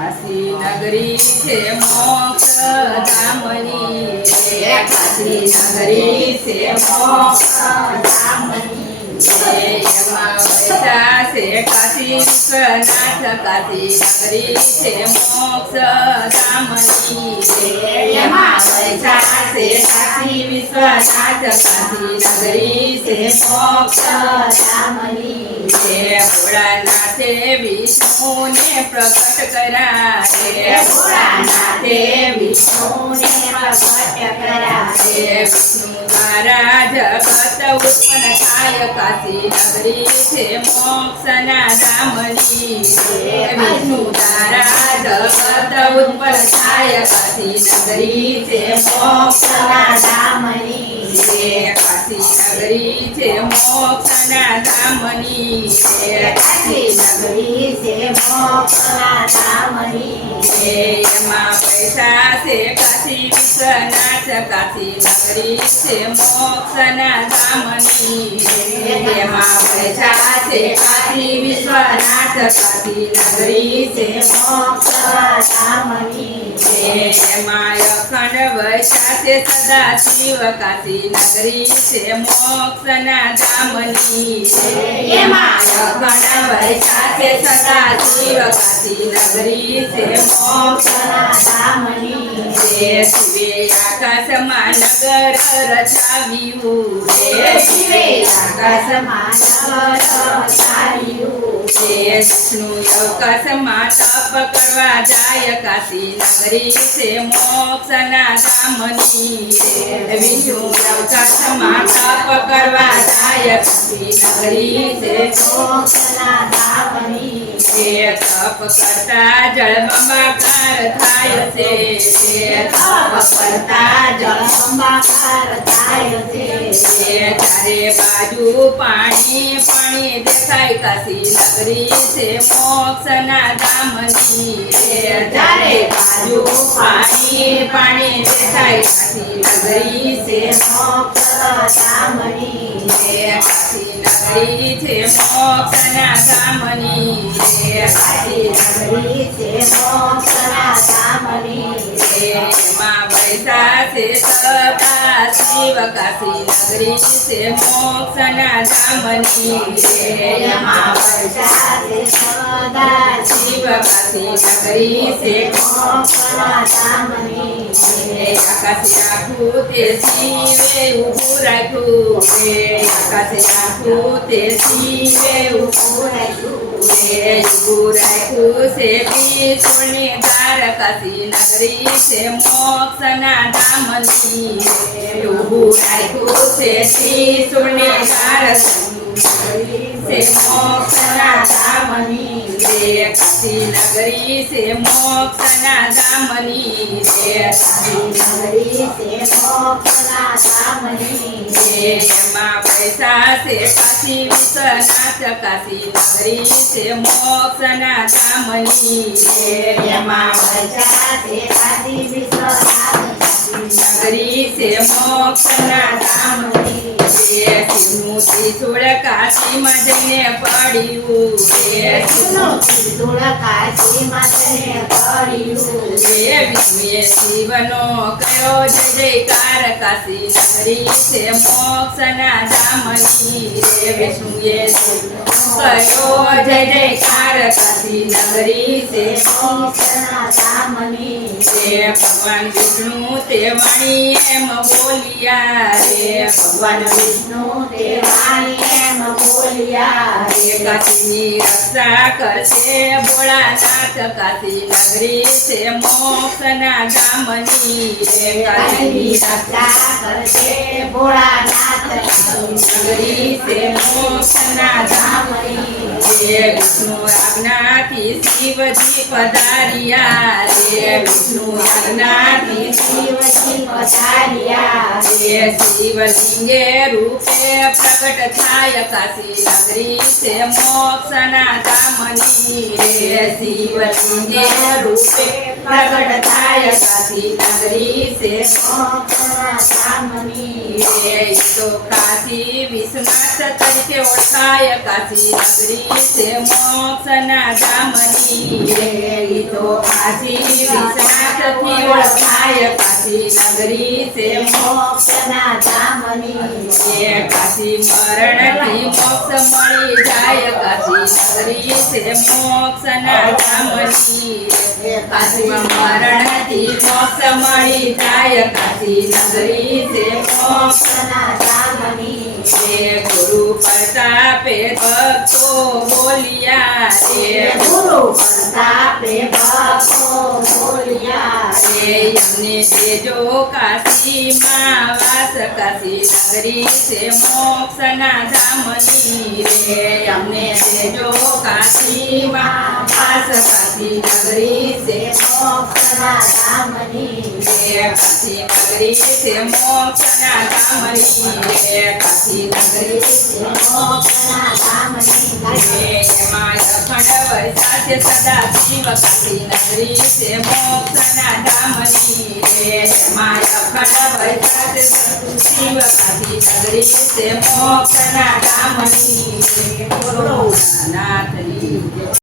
કાશી નગરી છે મોક્ષ ધામની રે કાશી નગરી છે મોક્ષ ધામની એમાં વૈસા છે કાશી વિશ્વનાથ કાશી નગરી છે મોક્ષ ધામની એમાં વૈસા છે કાશી વિશ્વનાથ કાશી નગરી છે મોક્ષ ધામની ભોળાનાથે વિષ્ણુને પ્રગટ કર્યા ભોળાનાથે વિષ્ણુને પ્રગટ કર્યા વિષ્ણુ દ્વારા જગત ઉત્પન્ન થાય કાશી નગરી છે મોક્ષના ધામની વિષ્ણુ દ્વારા જગત ઉત્પન્ન થાય કાશી નગરી છે મોક્ષના ધામની કાશી નગરી છે મોક્ષના ધામની કાશી નગરી છે મોક્ષના ધામની એમાં પૈસા છે કાશી વિશ્વનાથ કાશી નગરી છે મોક્ષના ધામની એમાં પૈસા છે કાશી વિશ્વનાથ કાશી નગરી છે મોક્ષના ધામની એમાં અખંડ વૈસા છે સદા શિવ કાશી નગરી છે મોક્ષના ધામની એમાં અખંડ વૈસા છે સદા શિવ કાશી નગરી છે મોક્ષના ધામની શિવે આકાશમાં નગર રચાવ્યું શિવે આકાશમાં નગર રચાવ્યું વિષ્ણુ અવકાશમાં તપ કરવા જાય કાશી નગરી છે મોક્ષના ધામની વિષ્ણુ અવકાશમાં તપ કરવા જાય કાશી નગરી છે મોક્ષના ધામની તપ કરતા જળબંબાકાર થાય છે તપ કરતા જળબંબાકાર થાય છે ચારે બાજુ પાણી પાણી દેખાય કાશી નગરી છે મોક્ષના ધામની ચારે બાજુ પાણી પાણી દેખાય કાશી નગરી છે મોક્ષના ધામની કાશી નગરી છે મોક્ષના ધામની કાશી નગરી છે મોક્ષના ધામની એમાં વૈસા છે સદા શિવ કાશી નગરી છે મોક્ષના ધામની એમાં વૈસા છે સદા શિવ કાશી નગરી છે મોક્ષના ધામની આકાશે આખું તે શિવે ઊભું રાખ્યું આકાશે આખું તે શિવે ઊભું રાખ્યું છે વિષ્ણુની ધાર કાશી નગરી છે મોક્ષના ધામની ઊભું રાખ્યું છે વિષ્ણુની ધાર છે મોક્ષના ધામની કાશી નગરી છે મોક્ષના ધામની કાશી નગરી છે મોક્ષના ધામની એમાં પૈસા છે કાશી વિશ્વનાથ કાશી નગરી છે મોક્ષના ધામની એમાં પૈસા છે કાશી વિશ્વનાથ કાશી નગરી છે મોક્ષના ધામની શિવનું ત્રિશૂળ કાશીમાં જઈને પડ્યું શિવનું ત્રિશૂળ કાશીમાં જઈને પડ્યું વિષ્ણુએ શિવનો કર્યો જય જયકાર કાશી નગરી છે મોક્ષના ધામની વિષ્ણુએ કર્યો જય જયકાર કાશી નગરી છે મોક્ષના ધામની ભગવાન વિષ્ણુ તે વાણી એમ બોલ્યા ભગવાન વિષ્ણુ તે વાણી એમ બોલ્યા કાશીની રક્ષા કરશે ભોળાનાથ કાશી નગરી છે મોક્ષના ધામની કાશીની રક્ષા કરશે ભોળાનાથ કાશી નગરી છે મોક્ષના ધામની વિષ્ણુ આજ્ઞાથી શિવજી પધાર્યા વિષ્ણુ આજ્ઞાથી શિવજી પધાર્યા શિવલિંગે રૂપે પ્રગટ થાય કાશી નગરી છે મોક્ષના ધામની શિવલિંગે રૂપે પ્રગટ થાય કાશી નગરી છે મોક્ષના ધામની રે ઈ તો કાશી વિશ્વનાથ તરીકે ઓળખાય કાશી નગરી છે મોક્ષના ધામની રે ઈ તો કાશી વિશ્વનાથથી ઓળખાય કાશી નગરી છે મોક્ષના ધામની એ કાશી મરણથી મોક્ષ મળી જાય કાશી નગરી છે મોક્ષના ધામની કાશી મરણથી મોક્ષ મળી જાય કાશી નગરી છે મોક્ષના ધામની એ ગુરુ પ્રતાપે ભક્તો બોલ્યા રે ગુરુ પ્રતાપે ભક્તો બોલ્યા રે અમને દેજો કાશીમાં વાસ કાશી નગરી છે મોક્ષના ધામની રે અમને દેજો કાશીમાં વાસ કાશી નગરી છે મોક્ષના ધામની રે કાશી નગરી છે મોક્ષના ધામની રે કાશી નગરી છે મોક્ષના ધામની એમાં અખંડ વરસાદ સદા શિવ કાશી નગરી છે મોક્ષના ધામની રે એમાં અખંડ વરસાદ શિવ કાશી નગરી છે મોક્ષના ધામની રે બોલો નાથની જય.